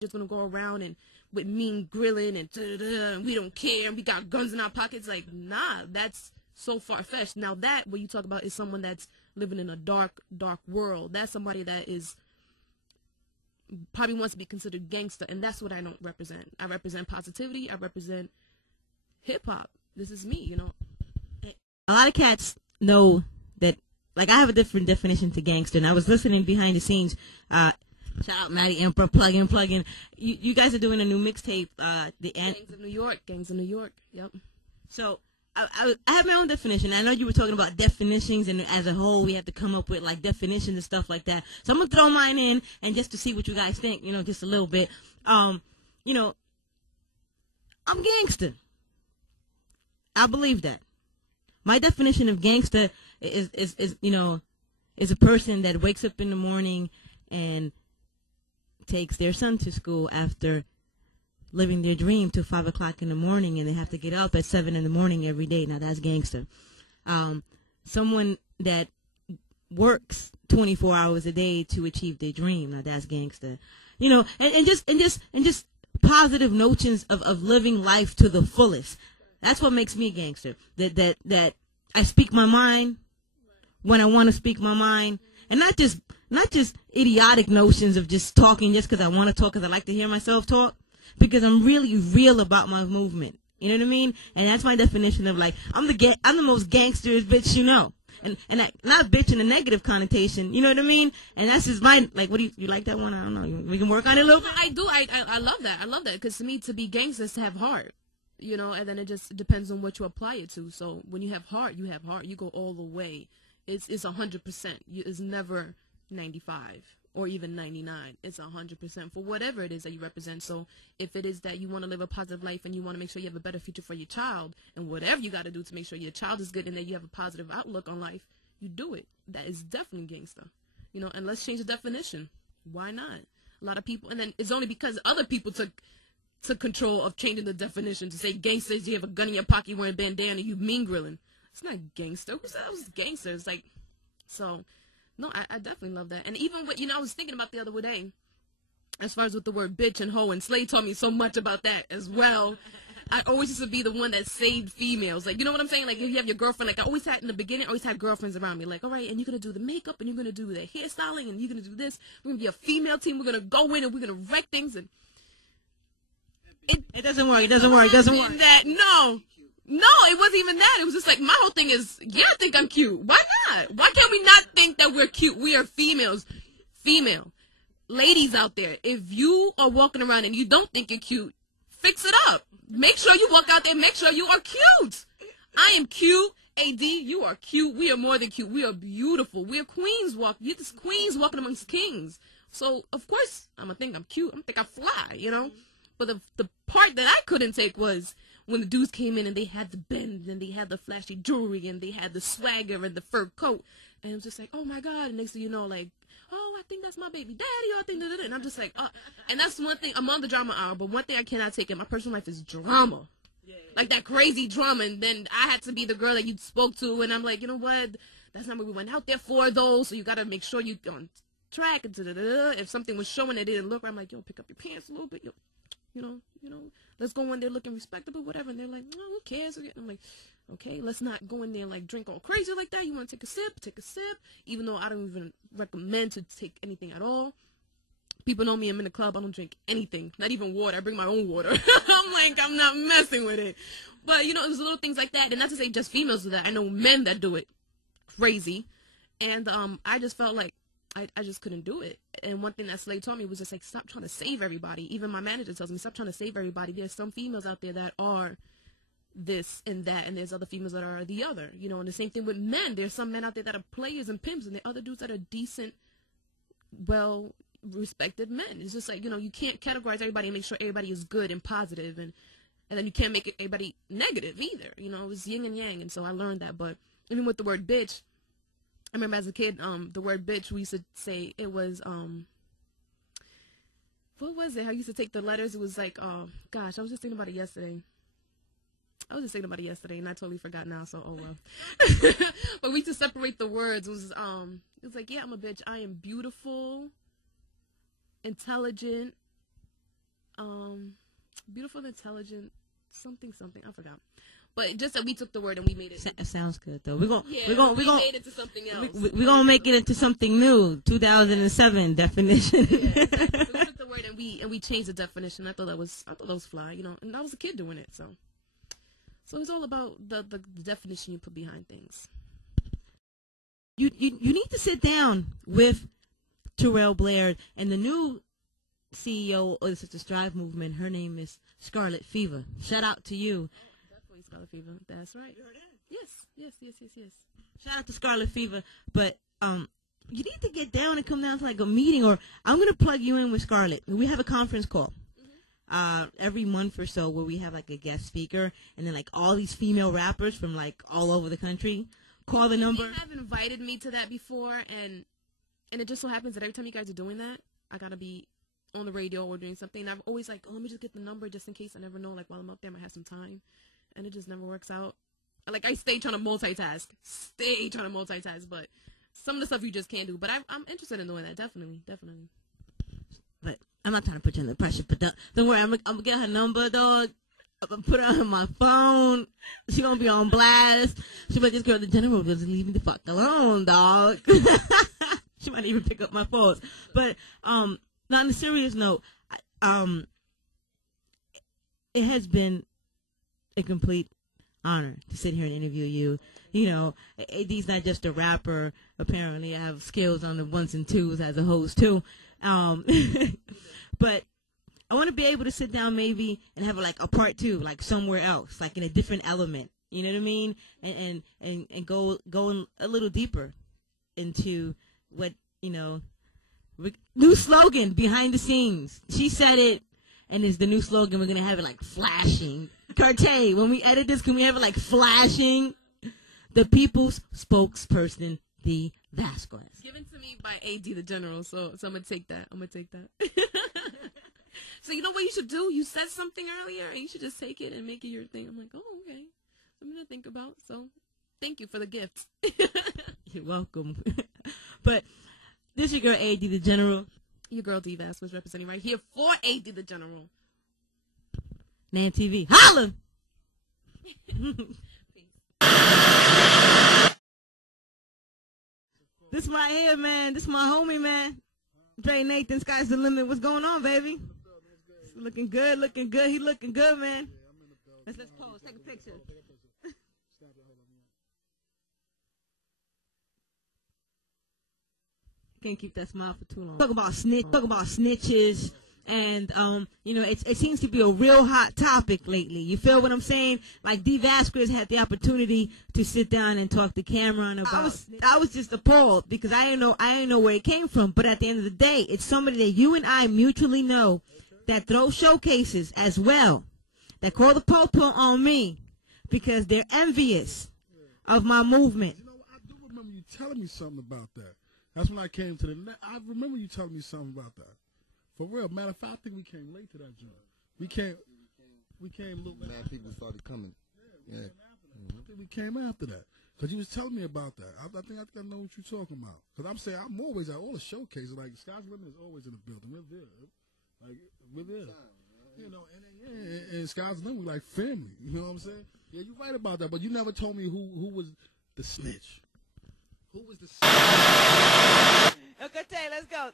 just gonna go around and with mean grilling and and we don't care and we got guns in our pockets. Like, nah, that's so far-fetched. Now that what you talk about is someone that's living in a dark world. That's somebody that is probably wants to be considered gangster, and that's what I don't represent. I represent positivity. I represent hip-hop. This is me, you know. A lot of cats know that, like, I have a different definition to gangster, and I was listening behind the scenes. Shout out Maddie Emperor, plug in. You guys are doing a new mixtape, Gangs of New York. Yep. So I have my own definition. I know you were talking about definitions, and as a whole, we have to come up with like definitions and stuff like that. So I'm gonna throw mine in, and just to see what you guys think, you know, just a little bit. You know, I'm gangster. I believe that. My definition of gangster is you know, is a person that wakes up in the morning and takes their son to school after living their dream till 5 o'clock in the morning, and they have to get up at 7 in the morning every day. Now that's gangster. Someone that works 24 hours a day to achieve their dream. Now that's gangster. You know, and just positive notions of living life to the fullest. That's what makes me gangster. That I speak my mind when I want to speak my mind, and not just idiotic notions of just talking just because I want to talk, because I like to hear myself talk, because I'm really real about my movement. You know what I mean? And that's my definition of, like, I'm the most gangsterest bitch you know. And not bitch in a negative connotation, you know what I mean? And that's just my, like, what do you like that one? I don't know. We can work on it a little bit. I do. I love that. I love that, because to me, to be gangster is to have heart, you know, and then it just depends on what you apply it to. So when you have heart, you have heart. You go all the way. It's 100%. It's never 95 or even 99. It's 100% for whatever it is that you represent. So if it is that you want to live a positive life and you want to make sure you have a better future for your child, and whatever you got to do to make sure your child is good and that you have a positive outlook on life, you do it. That is definitely gangster, you know. And let's change the definition. Why not? A lot of people, and then it's only because other people took control of changing the definition to say gangsters. You have a gun in your pocket, you wearing a bandana, and you mean grilling. It's not gangster. Who said it was gangster? It's like, so, no, I definitely love that. And even what, you know, I was thinking about the other day, as far as with the word bitch and hoe, and Slade taught me so much about that as well. I always used to be the one that saved females. Like, you know what I'm saying? Like, if you have your girlfriend, like, I always had in the beginning, I always had girlfriends around me. Like, all right, and you're going to do the makeup, and you're going to do the hairstyling, and you're going to do this. We're going to be a female team. We're going to go in, and we're going to wreck things. And it doesn't work. It doesn't work. It doesn't work. No, it wasn't even that. It was just like, my whole thing is, yeah, I think I'm cute. Why not? Why can't we not think that we're cute? We are females. Female. Ladies out there, if you are walking around and you don't think you're cute, fix it up. Make sure you walk out there, make sure you are cute. I am cute. A.D, you are cute. We are more than cute. We are beautiful. We are queens walking. You're just queens walking amongst kings. So, of course, I'm going to think I'm cute. I'm going to think I fly, you know? But the part that I couldn't take was when the dudes came in and they had the bend and they had the flashy jewelry and they had the swagger and the fur coat. And it was just like, oh, my God. And next thing you know, like, oh, I think that's my baby daddy. Or I think that. And I'm just like, oh. And that's one thing. I'm on the drama hour, but one thing I cannot take in my personal life is drama. Like that crazy drama. And then I had to be the girl that you spoke to. And I'm like, you know what? That's not what we went out there for, though. So you got to make sure you're on track. And if something was showing that didn't look right, I'm like, yo, pick up your pants a little bit. Yo, you know, let's go in there looking respectable, whatever. And they're like, no, who cares? And I'm like, okay, let's not go in there and like drink all crazy like that. You want to take a sip, even though I don't even recommend to take anything at all. People know me, I'm in the club, I don't drink anything, not even water. I bring my own water. I'm like, I'm not messing with it. But, you know, there's little things like that. And not to say just females do that. I know men that do it crazy. And I just felt like I just couldn't do it. And one thing that Slade told me was just like, stop trying to save everybody. Even my manager tells me, stop trying to save everybody. There's some females out there that are this and that, and there's other females that are the other. You know, and the same thing with men. There's some men out there that are players and pimps, and there are other dudes that are decent, well-respected men. It's just like, you know, you can't categorize everybody and make sure everybody is good and positive, and then you can't make everybody negative either. You know, it was yin and yang, and so I learned that. But even with the word bitch, I remember as a kid, the word bitch, we used to say it was, what was it? I used to take the letters. It was like, gosh, I was just thinking about it yesterday. And I totally forgot now, so oh well. But we used to separate the words. It was like, yeah, I'm a bitch. I am beautiful, intelligent, Beautiful, intelligent, something. I forgot. But just that we took the word and we made it. It sounds good though. We're gonna made it to something else. We're gonna make it into something new. 2007 definition. Yeah, exactly. So we took the word and we changed the definition. I thought that was fly, you know. And I was a kid doing it, so it's all about the definition you put behind things. You need to sit down with Terrell Blair and the new CEO of the Sister Strive movement. Her name is Scarlet Fever. Shout out to you. Definitely Scarlet Fever. That's right. You heard that? Yes. Shout out to Scarlet Fever. But you need to get down and come down to like a meeting, or I'm gonna plug you in with Scarlet. We have a conference call every month or so where we have like a guest speaker, and then like all these female rappers from like all over the country call the number. You have invited me to that before, and it just so happens that every time you guys are doing that, I gotta be on the radio or doing something. And I've always like, let me just get the number just in case. I never know, like while I'm up there I might have some time, and it just never works out. Like I stay trying to multitask, but some of the stuff you just can't do. But I'm interested in doing that, definitely. But I'm not trying to put you under pressure, but don't worry, I'm gonna get her number, dog. I'm gonna put her on my phone. She gonna be on blast. She like, this girl, the general, doesn't leave me the fuck alone, dog. She might even pick up my phone. But now on a serious note, it has been a complete honor to sit here and interview you. You know, A.D's not just a rapper. Apparently, I have skills on the ones and twos as a host too. But I want to be able to sit down maybe and have like a part two, like somewhere else, like in a different element. You know what I mean? And go a little deeper into what, you know, new slogan behind the scenes. She said it, and it's the new slogan. We're gonna have it like flashing. Cartier, when we edit this, can we have it like flashing? The people's spokesperson, Dee Vasquez. Given to me by A.D The General, so I'm gonna take that. So you know what you should do? You said something earlier, and you should just take it and make it your thing. I'm like, oh, okay. Something to think about. So thank you for the gift. You're welcome. But this is your girl, A.D The General. Your girl, Dee Vasquez, representing right here for A.D The General. NANTV. Holla! This right here, man. This my homie, man. Dre Nathan, sky's the limit. What's going on, baby? Looking good. He looking good, man. Let's pose. Take a picture. Can't keep that smile for too long. Talk about snitches. And, you know, it seems to be a real hot topic lately. You feel what I'm saying? Like, Dee Vasquez had the opportunity to sit down and talk to Cameron about. I was just appalled because I didn't know where it came from. But at the end of the day, it's somebody that you and I mutually know that throw showcases as well, that call the popo on me because they're envious of my movement. You know, I do remember you telling me something about that. That's when I came to I remember you telling me something about that. For real. Matter of fact, I think we came late to that joint. We came a little late. Mad people started coming. Yeah. I think we came after that. Because you was telling me about that. I think I know what you're talking about. Because I'm saying I'm always at all the showcases. Like, Sky's Limit is always in the building. We're there. Like, we're there. You know, and Sky's Limit, we like family. You know what I'm saying? Yeah, you're right about that. But you never told me who was the snitch. Who was the snitch? Okay, let's go.